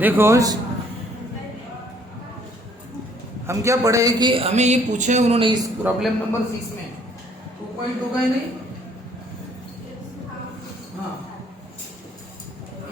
देखो हम क्या पढ़े कि हमें ये पूछे उन्होंने इस प्रॉब्लम नंबर 6 में 2.2 का है नहीं। हाँ,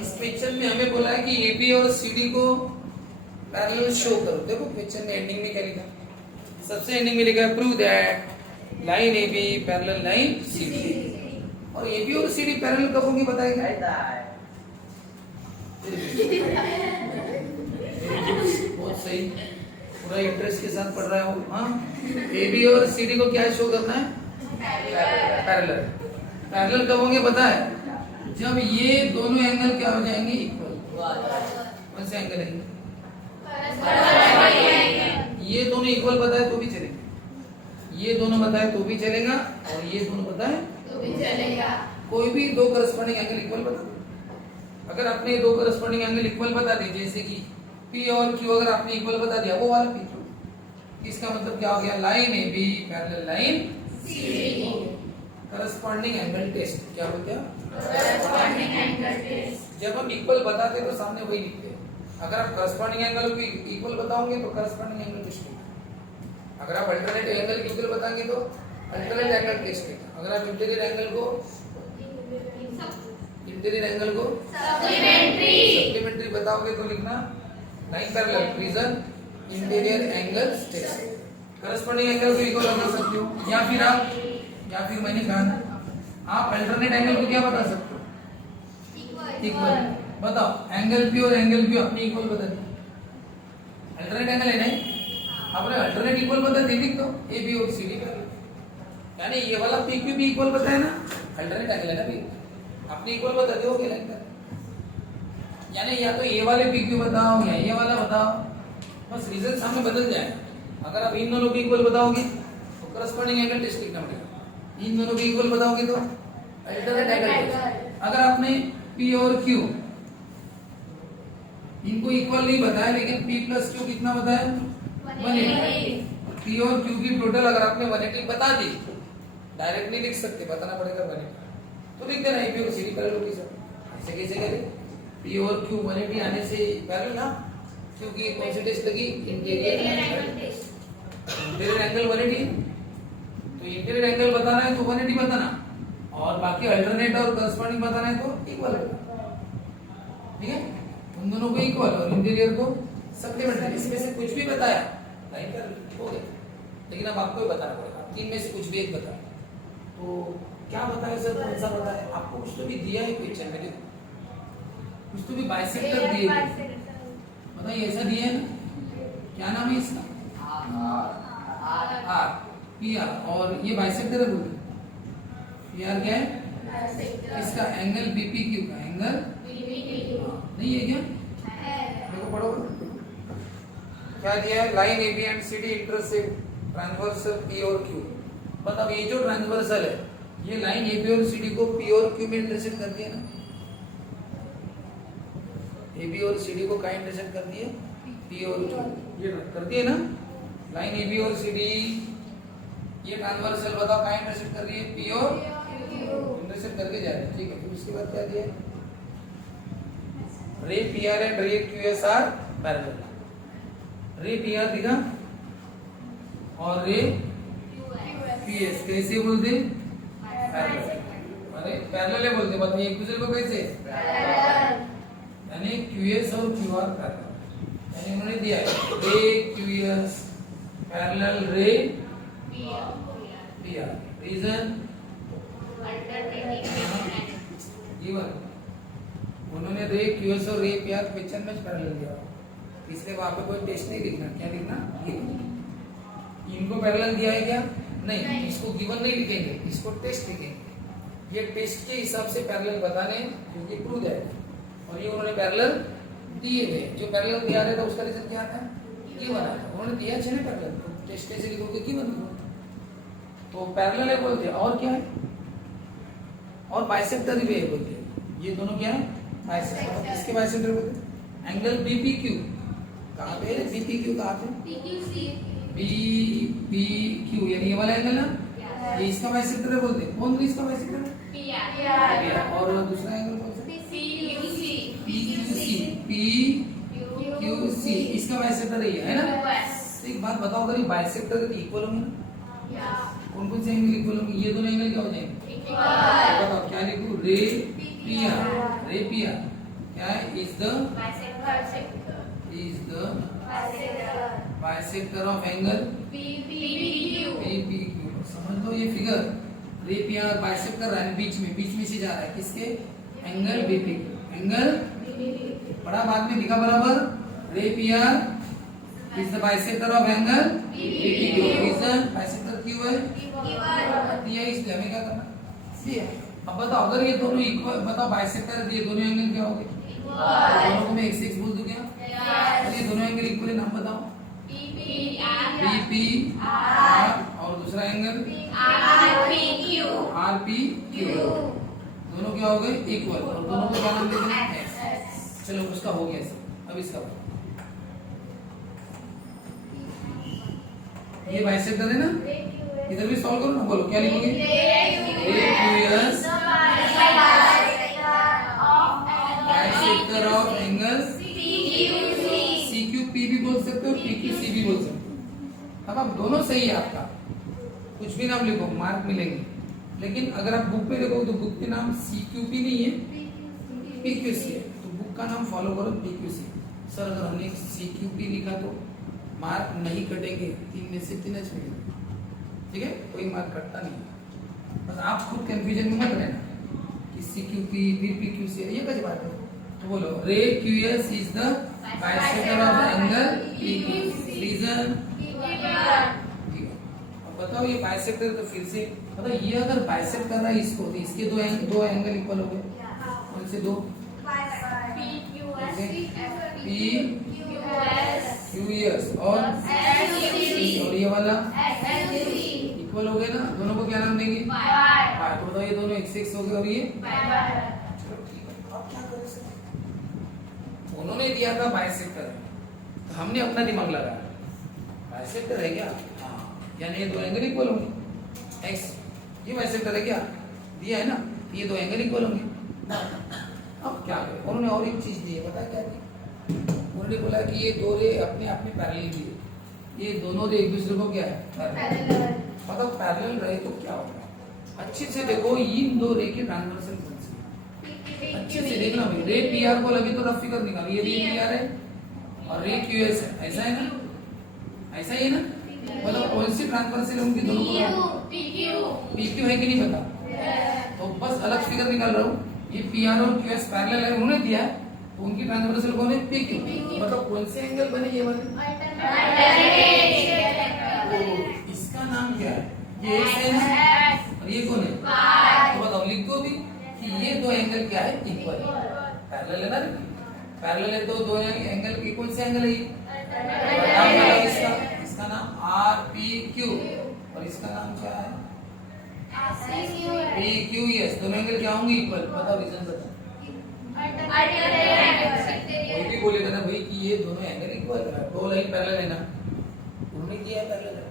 इस क्वेश्चन में हमें बोला है कि एबी और सीडी को पैरेलल शो करो। देखो क्वेश्चन में एंडिंग में क्या लिखा, सबसे एंडिंग में लिखा है prove that line AB parallel line CD. और एबी और सीडी पैरेलल कब होंगी बताएगा? बहुत सही, पूरा इंटरेस्ट के साथ पढ़ रहा हूँ। हाँ, एबी और सीडी को क्या शो करना है? पैरेलल। पैरेलल कब होंगे पता है? जब ये दोनों एंगल क्या हो जाएंगे? इक्वल। कौन से एंगल है? ये दोनों इक्वल बताए तो भी चलेगा, ये दोनों बताए तो भी चलेगा, और ये दोनों बताए तो भी चलेगा। कोई भी दो करस्पॉन्डिंग एंगल इक्वल बता दो। अगर आपने दो करस्पॉन्डिंग एंगल इक्वल बता दी, जैसे कि P और Q अगर आपने इक्वल बता दिया, वो वाला P, इसका मतलब क्या हो गया? Line AB parallel line CD। Corresponding angle test क्या हो गया? Corresponding angle test. जब हम इक्वल बताते तो सामने वही लिखते हैं। अगर आप करस्पॉन्डिंग एंगल को इक्वल बताओगे तो करस्पॉन्डिंग एंगल टेस्ट लिखना। अगर आप अल्टरनेट एंगल इक्वल बताएंगे तो अल्टरनेट एंगल टेस्ट लिखना। अगर आप इंटीरियर एंगल को सप्लीमेंट्री बताओगे तो लिखना line parallel prism interior angle test. Corresponding angle को इक्वल बता सकते हो, या फिर मैंने कहा आप अल्टरनेट एंगल को क्या बता सकते हो? इक्वल। बताओ, एंगल P और एंगल Q अपने इक्वल बता दिए। अल्टरनेट एंगल है नहीं, आपने अल्टरनेट इक्वल बता दिए, लिख दो AB और CD पैरेलल। यानी ये वाला PQ भी इक्वल बताया ना, अल्टरनेट एंगल है ना भी, आपने इक्वल बता दिया हो गया। यानी या तो ये वाले PQ बताओ या ये वाला बताओ, बस रिजल्ट सामने बदल जाएगा। अगर आप इन दोनों को इक्वल बताओगे तो करस्पॉन्डिंग एंगल टेस्ट लिखना पड़ेगा, इन दोनों को इक्वल बताओगे तो अल्टरनेट एंगल टेस्ट। अगर आपने P और Q इनको इक्वल नहीं बताया, लेकिन P प्लस Q कितना बताया? 180। P और Q की टोटल अगर आपने 180 बता दी, डायरेक्ट नहीं लिख सकते, बताना पड़ेगा 180, तो लिख देना AB और CD पैरेलल होगी सर। ऐसे कैसे करें? P और Q 180 आने से पैरेलल ना, क्योंकि कौन सी टेस्ट लगी? Interior angle test. Interior angle 180, तो इंटीरियर एंगल बताना है तो 180 बताना, और बाकी अल्टरनेट और करस्पॉन्डिंग बताना है तो इक्वल है। ठीक है, उन दोनों को इक्वल और इंटीरियर को सप्लीमेंट्री। इसमें से कुछ भी बताया लाइन पैरेलल हो गया, लेकिन अब आपको ही बताना पड़ेगा, तीन में से कुछ भी एक बताया। तो क्या बताया सर, कौन सा बताया? आपको कुछ तो भी दिया है क्वेश्चन में, देखो कुछ तो भी बाइसेक्टर दिए, बताइए ऐसा दिया है ना, क्या नाम है इसका? R PR, और ये बाइसेक्टर है। बोलिए PR क्या है? इसका एंगल BPQ का एंगल नहीं है क्या? देखो पढ़ो क्या दिया है? Line AB and CD intersect transversal P और Q। बताओ ये जो ट्रांसवर्सल है, ये लाइन AB और CD को P और Q में इंटरसेक्ट कर दिया ना, AB और CD को कहाँ इंटरसेक्ट कर दिए? P और Q, ये कर दिए ना। लाइन AB और CD ये ट्रांसवर्सल बताओ कहाँ इंटरसेक्ट कर रही है? P और इंटरसेक्ट करके जा रही है। ठीक है, फिर उसके बाद क्या दिया है? रे PR एंड रे QS आर पैरेलल। रे PR दिखा और रे QS कैसे बोलते? पैरेलल। अरे पैरेलल है बोलते, बताइए एक दूसरे को कैसे? यानी QS और QR पैरेलल। यानी उन्होंने दिया है रे QS पैरेलल रे PR। रीजन गिवन, उन्होंने रे QS और रे PR क्वेश्चन में पैरेलल दिया, इसलिए वहां पे कोई टेस्ट नहीं लिखना। क्या लिखना? इनको पैरेलल दिया है क्या? नहीं, इसको गिवन नहीं लिखेंगे, इसको टेस्ट लिखेंगे। ये टेस्ट के हिसाब से पैरेलल बताने क्योंकि प्रूव जाएगा, और ये उन्होंने पैरेलल दिए गए। जो पैरेलल दिया गया था उसका रीजन क्या था? गिवन आता। उन्होंने दिया है ना पैरेलल, तो टेस्ट कैसे लिखोगे? गिवन लिखोगे। तो पैरेलल है बोलते हैं, और क्या है? और बाइसेक्टर भी है बोलते हैं। ये दोनों क्या है? बाइसेक्टर। इसके बाइसेक्टर बोलते हैं। एंगल BPQ कहाँ पे है? BPQ कहाँ पे? BPQ यानी ये वाला एंगल ना, ये इसका बाइसेक्टर है बोलते हैं। कौन इसका बाइसेक्टर है? PR। और दूसरा एंगल कौन सा? PQC। किसका बाइसेक्टर है ना? तो एक बात बताओ, अगर ये बाइसेक्टर है तो इक्वल होंगे ना? कौन कौन से एंगल इक्वल होंगे? ये दोनों एंगल क्या हो जाएंगे? बताओ क्या लिखूं? रे पिया क्या है? Is the bisector of angle PPQ। समझ लो ये फिगर, रे पिया बाइसेक्ट कर रहा है बीच में से जा रहा है किसके? Angle BPQ। एंगल बड़ा बाद में लिखा बराबर, रे पिया is the bisector of angle PPQ। Reason bisector क्यों है? दिया इसलिए हमें क्या करना? अब बताओ अगर ये दोनों इक्वल, बताओ बाइसेक्टर है, ये दोनों एंगल क्या होंगे? दोनों को मैं x बोल दूं क्या? ये दोनों एंगल इक्वल है, नाम बताओ। PPR और दूसरा एंगल RPQ। दोनों क्या हो गए? इक्वल। और दोनों को क्या नाम देते हैं? x। चलो उसका हो गया सर। अब इसका ये बाइसेक्टर है ना, इधर भी सॉल्व करो ना, बोलो क्या लिखोगे? बाइसेक्टर ऑफ एंगल CQP भी बोल सकते हो, PQC भी बोल सकते हो। अब आप दोनों सही है, आपका कुछ भी नाम लिखो मार्क मिलेंगे। लेकिन अगर आप बुक में देखो तो बुक के नाम CQP नहीं है, PQC है, तो बुक का नाम फॉलो करो PQC। सर अगर हमने CQP लिखा तो मार्क नहीं कटेंगे, 3 में से 3 मिलेंगे, ठीक है? कोई मार्क कटता नहीं। बस आप खुद कंफ्यूजन में मत रहना कि CQP फिर PQC है, ये कैसी बात है? तो बोलो ray QS is the bisector of angle PQC। Reason अब बताओ ये बाइसेक्टर, तो फिर से बताओ ये अगर बाइसेक्ट कर रहा है इसको, तो इसके दो एंगल इक्वल हो गए। कौन से दो? PQS और ये वाला इक्वल हो गए ना, दोनों को क्या नाम देंगे? तो बताओ ये दोनों x हो गए और ये चलो ठीक है। अब क्या करें सर? उन्होंने दिया था बाइसेक्टर, तो हमने अपना दिमाग लगाया, बाइसेक्टर है क्या? हाँ, यानी ये दो एंगल इक्वल होंगे। x ये बाइसेक्टर है क्या? दिया है ना, ये दो एंगल इक्वल होंगे। अब क्या करें? उन्होंने और एक चीज दी है, पता है क्या दी? उन्होंने बोला कि ये दो रे अपने आप में पैरेलल दिए, ये दोनों रे एक दूसरे को क्या है? पैरेलल। मतलब पैरेलल रहे तो क्या होगा? अच्छे से देखो इन दो रे के ट्रांसवर्सल कौन से, अच्छे से देखना भाई। रे PR को लगे तो रफ फिगर निकालो, ये रे PR है और रे QS है, ऐसा है ना? ऐसा ही है ना? मतलब कौन सी ट्रांसवर्सल उनकी दोनों को? PQ है कि नहीं पता? तो बस अलग फिगर निकाल रहा हूँ। ये PR और QS पैरेलल है, उन्होंने दिया है, तो उनकी ट्रांसवर्सल कौन है? PQ। मतलब कौन से एंगल बने ये वाले? तो इसका नाम क्या है? ये x है ना, और ये कौन है? तो बताओ लिख दो भी कि ये दो एंगल क्या है? इक्वल है, पैरेलल है ना? पैरेलल है तो दो एंगल की कौन से एंगल है? इसका नाम RPQ और इसका नाम क्या है? PQS। दोनों एंगल क्या होंगे? इक्वल। बताओ रीजन बताओ। कोई भी बोलेगा ना भाई कि ये दोनों एंगल इक्वल है, दो लाइन पैरेलल है ना, उन्होंने किया है पैरेलल है।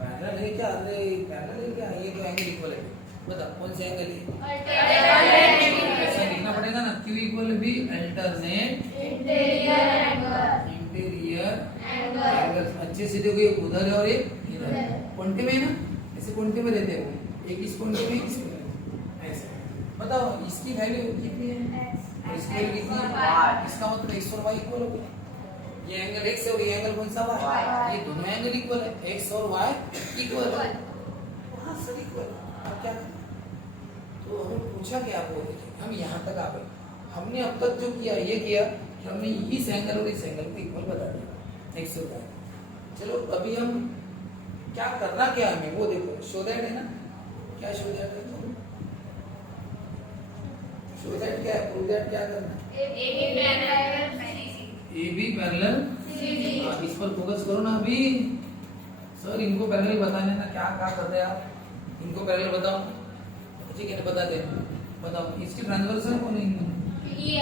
पैरेलल है क्या? अरे पैरेलल है क्या? ये दो एंगल इक्वल है, बताओ कौन से एंगल है? ऐसा लिखना पड़ेगा ना, Q इक्वल भी अल्टरनेट इंटीरियर एंगल। अच्छे से देखो, एक उधर है और एक इधर, कोंटे में है ना, ऐसे कोंटे में रहते हैं, एक इस कोंटे में एक इस कोंटे में, ऐसे। बताओ इसकी वैल्यू कितनी है? इसकी वैल्यू कितनी है? इसका मतलब x और y इक्वल हो गए। ये एंगल x है और ये एंगल कौन सा y? ये दोनों एंगल इक्वल है, x और y इक्वल है। हाँ सर इक्वल। अब क्या? तो हमें पूछा क्या? आप बोले हम यहाँ तक आ गए। हमने अब तक जो किया ये किया कि हमने इस एंगल और इस एंगल को इक्वल बता दिया, x और y। चलो अभी हम क्या करना क्या हमें वो देखो। शो दैट है ना, क्या शो दैट है? शो दैट क्या है? प्रूव दैट क्या करना है? AB parallel CG। इस पर फोकस करो ना अभी। सर इनको पैरेलल बताने ना, क्या क्या करते हैं आप? इनको पैरेलल बताओ, ठीक है बताते हैं। बताओ इसकी ट्रांसवर्सल कौन है? ये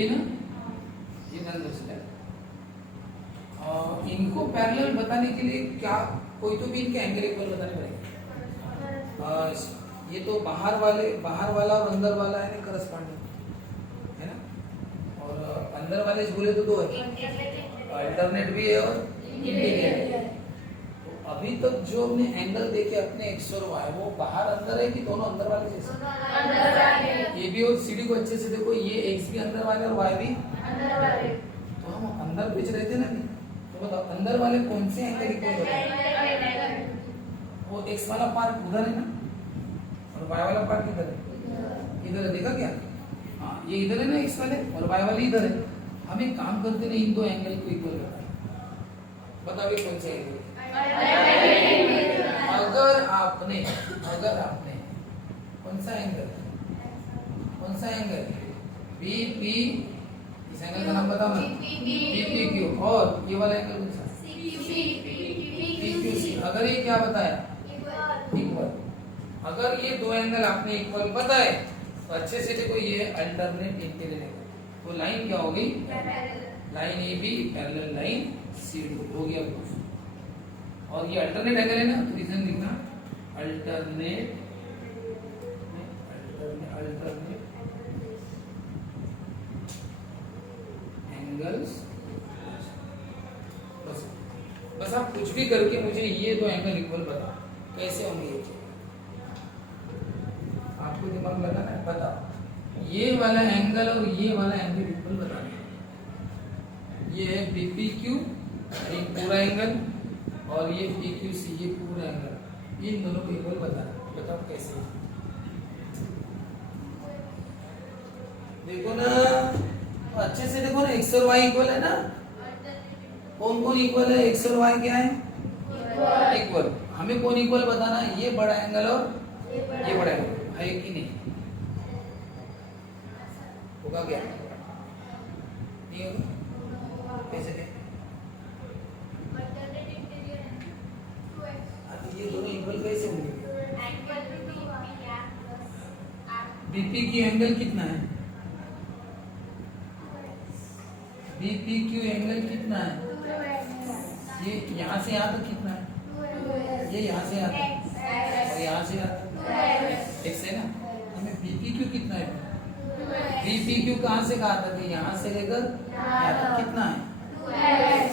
है ना, ये ट्रांसवर्सल है। इनको पैरेलल बताने के लिए क्या, कोई तो भी इनके एंगल इक्वल बताने पड़ेगा। ये तो बाहर वाला और अंदर वाला है ना, करस्पॉन्डिंग है ना, और अंदर वाले बोले तो दो है, अल्टरनेट भी है और इंटीग्रेट है। तो अभी तक जो हमने एंगल देखे अपने एक्स और वाई वो बाहर अंदर है कि दोनों अंदर वाले जैसे? ए बी और सी डी को अच्छे से देखो, ये एक्स भी अंदर वाले और वाई भी अंदर वाले। तो हम अंदर बीच रहते ना, तो बताओ अंदर वाले कौन से एंगल इक्वल होते हैं? वो एक्स वाला पार्ट उधर है ना, और वाई वाला पार्ट किधर है? इधर है, देखा क्या? हाँ, ये इधर है ना एक्स वाले, और वाई वाले इधर है। हम एक काम करते हैं, इन दो एंगल को इक्वल करते हैं। बताओ ये कौन से एंगल? अगर आपने कौन सा एंगल बी पी, इस एंगल का नाम बताओ ना, बी पी क्यू, और ये वाला एंगल कौन सा? P Q C. अगर ये क्या बताया? इक्वल। अगर ये दो एंगल आपने इक्वल बताए तो अच्छे से देखो, ये अल्टरनेट इंटीग्रेट है। तो लाइन क्या होगी? Line A B parallel line C D हो गया प्रूफ। और ये अल्टरनेट एंगल है ना, तो रीजन लिखना अल्टरनेट एंगल्स। बस आप कुछ भी करके मुझे ये दो एंगल इक्वल बताओ, कैसे होंगे ये? आपको दिमाग लगाना है, बताओ ये वाला एंगल और ये वाला एंगल इक्वल बताना है। ये है BPQ, ये पूरा एंगल, और ये PQC, ये पूरा एंगल, ये दोनों को इक्वल बताना। बताओ कैसे? देखो ना, तो अच्छे से देखो ना, एक्स और वाई इक्वल है ना। कौन कौन इक्वल है? एक्स और वाई क्या है? इक्वल। हमें कौन इक्वल बताना है? ये बड़ा एंगल और ये बड़ा एंगल है कि नहीं? होगा क्या? नहीं होगा? कैसे? ये दोनों इक्वल कैसे होंगे? बीपी की एंगल कितना है? BPQ एंगल कितना है? ये यहाँ से यहाँ तक कितना है? ये यहाँ से यहाँ तक, और यहाँ से यहाँ तक एक्स है ना। हमें BPQ कितना है? BPQ कहाँ से कहाँ तक है? यहाँ से लेकर यहाँ तक कितना है?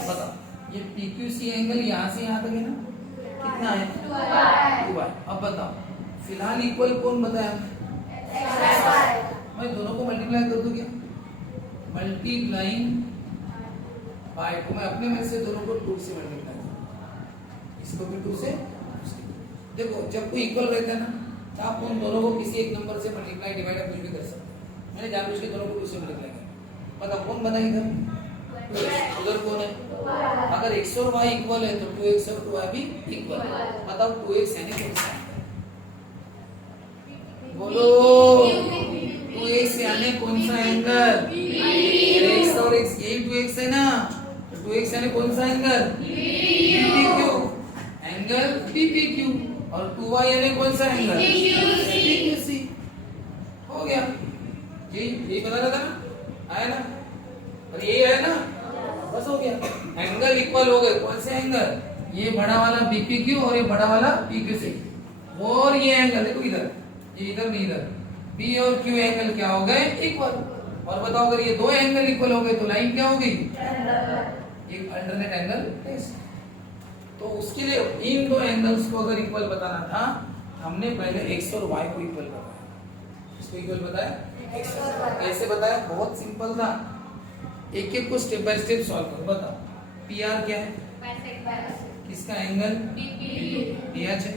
बताओ। ये PQC एंगल यहाँ से यहाँ तक है ना, कितना है? 2y। अब बताओ फिलहाल इक्वल कौन बताया? मैं दोनों को मल्टीप्लाई कर दूं क्या? मल्टीप्लाइंग बाय 2, मैं अपने में से दोनों को 2 से मल्टीप्लाई करूं, इसको भी 2 से। देखो जब कोई इक्वल रहता है ना, तो आप उन दोनों को किसी एक नंबर से मल्टीप्लाई डिवाइड कुछ भी कर सकते हैं। मैंने जानबूझ के दोनों को 2 से मल्टीप्लाई किया। बताओ कौन बना इधर? उधर कौन है? अगर x और y इक्वल है तो 2x और 2y भी इक्वल है। बताओ 2x यानी कौन सा? बोलो 2x यानी कौन सा एंगल? x और x, यही 2x है ना, तो 2x यानी कौन सा एंगल? BPQ, angle BPQ। और 2y यानी कौन सा एंगल? PQC। हो गया, यही बता रहा था ना, आया ना, और यही है ना, बस हो गया। एंगल इक्वल हो गए। कौन से एंगल? ये बड़ा वाला BPQ और ये बड़ा वाला PQC, और ये एंगल देखो इधर, ये इधर नहीं इधर, P और Q एंगल क्या हो गए? इक्वल। और बताओ अगर ये दो एंगल इक्वल हो गए तो लाइन क्या होगी? एक अल्टरनेट एंगल टेस्ट। तो उसके लिए इन दो एंगल्स को अगर इक्वल बताना था, हमने पहले x और y को इक्वल बताया। इसको इक्वल बताया, कैसे बताया? बहुत सिंपल था। एक एक को स्टेप बाय स्टेप सॉल्व करो। बताओ PR क्या है? किसका एंगल? PH है।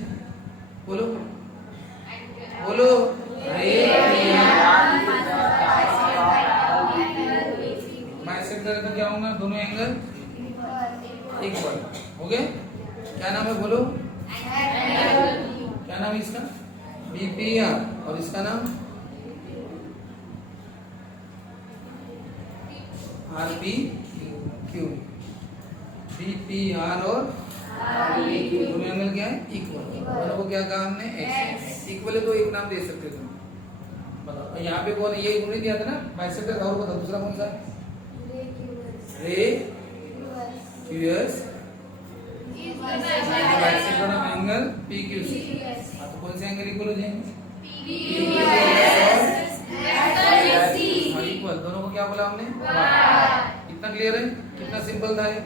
बोलो बोलो। बाइसेक्टर तो क्या होगा? दोनों एंगल इक्वल हो गए। क्या नाम है? बोलो क्या नाम है इसका? BPR। और इसका नाम RPQ। BPR और दोनों एंगल क्या है? इक्वल। दोनों को क्या कहा हमने? इक्वल है तो एक नाम दे सकते तुम। बताओ यहाँ पे कौन? ये उन्होंने दिया था ना बाइसेक्टर। और बताओ दूसरा कौन सा? रे QS. Bisector of angle PQC। हाँ तो कौन से एंगल इक्वल हो जाएंगे? इक्वल। दोनों को क्या क्या बोला हमने? इतना क्लियर है? कितना सिंपल था ये।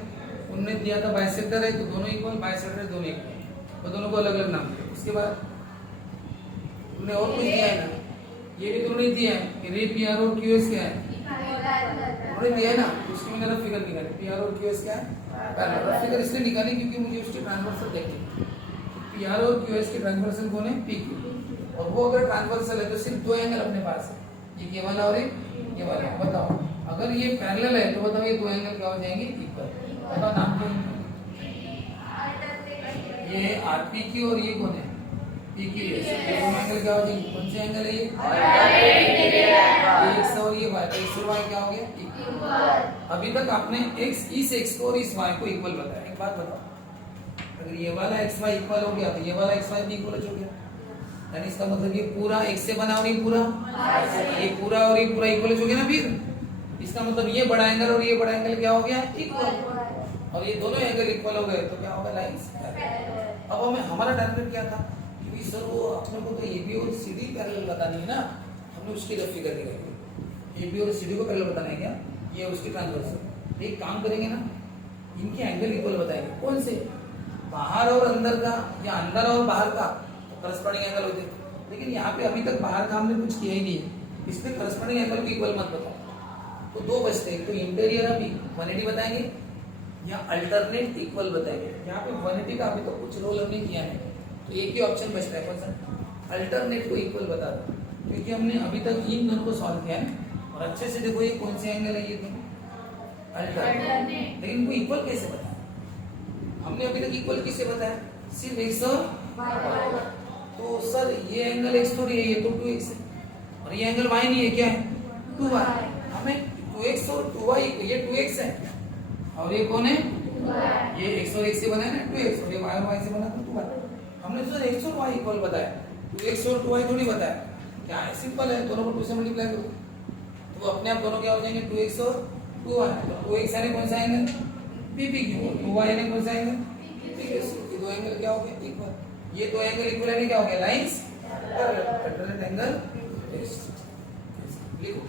उनने दिया था बाइसेक्टर है तो दोनों इक्वल, बाइसेक्टर दोनों इक्वल, और दोनों को अलग अलग नाम दिया। उसके बाद उन्होंने और कुछ दिया है ना, ये भी तो नहीं दिया है कि रे पी आर और क्यू एस क्या है, उन्होंने दिया है ना। उसकी मैंने रफ फिगर निकाली, पी आर और क्यू एस क्या है, रफ फिगर इसलिए निकाली क्योंकि मुझे उसके ट्रांसवर्सल देखनी। पी आर और क्यू एस के ट्रांसवर्सल कौन है? P Q. और वो अगर ट्रांसवर्सल है तो सिर्फ दो एंगल अपने पास है, ये वाला और ये वाला। बताओ अगर ये पैरेलल है तो बताओ ये दो एंगल क्या हो जाएंगे? इक्वल। बताओ नाम क्या है? ये आर पी क्यू और ये कौन है? P Q S. ये दोनों एंगल क्या हो जाएंगे? कौन से एंगल है ये? एक्स और ये वाई, एक्स और वाई क्या हो गया? इक्वल। अभी तक आपने इस एक्स को और इस वाई को इक्वल बताया। एक बात बताओ, अगर ये वाला एक्स वाई इक्वल हो गया तो ये वाला एक्स वाई भी इक्वल हो गया, यानी इसका मतलब ये पूरा एक्स से बना और ये पूरा और ये पूरा इक्वल हो गया ना। फिर इसका मतलब ये बड़ा एंगल और ये बड़ा एंगल क्या हो गया? इक्वल। और ये दोनों एंगल इक्वल हो गए तो क्या होगा? लाइंस। अब हमें हमारा टारगेट क्या था कि सर वो अपने को तो एबी और सीडी पैरेलल बतानी है ना, हमने उसकी रफ फिगर निकाली। एबी और सीडी को पैरेलल बताना है क्या? ये उसकी ट्रांसवर्सल। एक काम करेंगे ना, इनके एंगल इक्वल बताएंगे। कौन से? बाहर और अंदर का या अंदर और बाहर का तो करस्पॉन्डिंग एंगल होते। लेकिन यहाँ पे अभी तक बाहर का हमने कुछ किया ही नहीं है, इसलिए करस्पॉन्डिंग एंगल को इक्वल मत बताओ। तो दो बचते हैं, तो इंटीरियर अभी 180 बताएंगे या अल्टरनेट इक्वल बताएंगे। यहाँ पे 180 का अभी तो कुछ रोल हमने किया है, तो एक ही ऑप्शन बचता है, कौन सा? अल्टरनेट को इक्वल बता दो, क्योंकि हमने अभी तक इन दोनों को सॉल्व किया है। और अच्छे से देखो ये कौन से एंगल है, ये दोनों अल्टरनेट। लेकिन इनको इक्वल कैसे बताया? हमने अभी तक इक्वल किससे बताया? सिर्फ एक्स और वाई। तो सर ये एंगल एक्स थोड़ी है, ये तो 2x है, और ये एंगल y नहीं है, क्या है? 2y। हमें 2x और 2y, ये 2x है और ये कौन है? ये x और x से बना है ना 2x, और ये y और y से बना तो 2y। हमने तो x और y इक्वल बताया, 2x और 2y थोड़ी बताया। क्या है? सिंपल है, दोनों को 2 से मल्टीप्लाई करो तो अपने आप दोनों क्या हो जाएंगे? 2x और 2y। तो 2x यानी कौन सा एंगल? PPQ। और 2y यानी कौन सा एंगल? PQS। ये दो एंगल क्या हो गए? इक्वल। ये दो एंगल इक्वल यानी क्या हो गया? Lines parallel. एंगल लिखो।